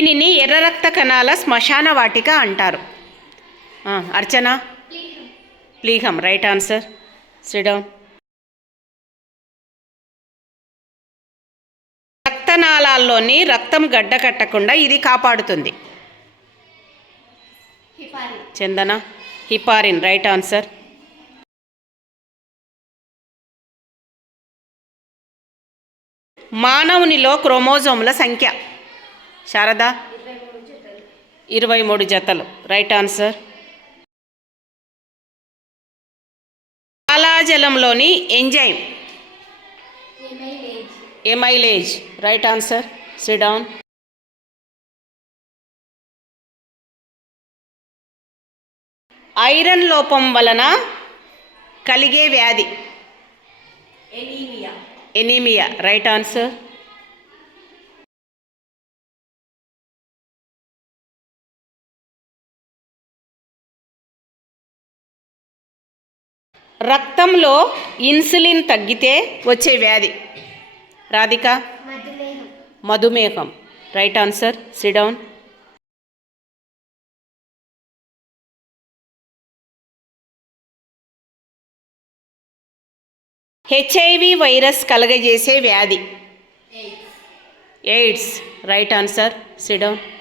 దీనిని ఎర్ర రక్త కణాల శ్మశాన వాటిక అంటారు. అర్చన. ప్లీహం. Right answer. Sit down. రక్తనాళాల్లోని రక్తం గడ్డకట్టకుండా ఇది కాపాడుతుంది. చందన. హిపారిన్. Right answer. మానవునిలో క్రోమోజోముల సంఖ్య. శారద. 23 జతలు. Right answer. లాలాజలంలోని enzyme. Amylase. Right answer. Sit down. Iron లోపం వలన కలిగే వ్యాధి. ఎనీమియా. Right answer. రక్తంలో ఇన్సులిన్ తగ్గితే వచ్చే వ్యాధి. రాధిక. మధుమేహం. Right answer. Sit down. HIV virus కలగజేసే వ్యాధి. AIDS. Right answer. Sit down.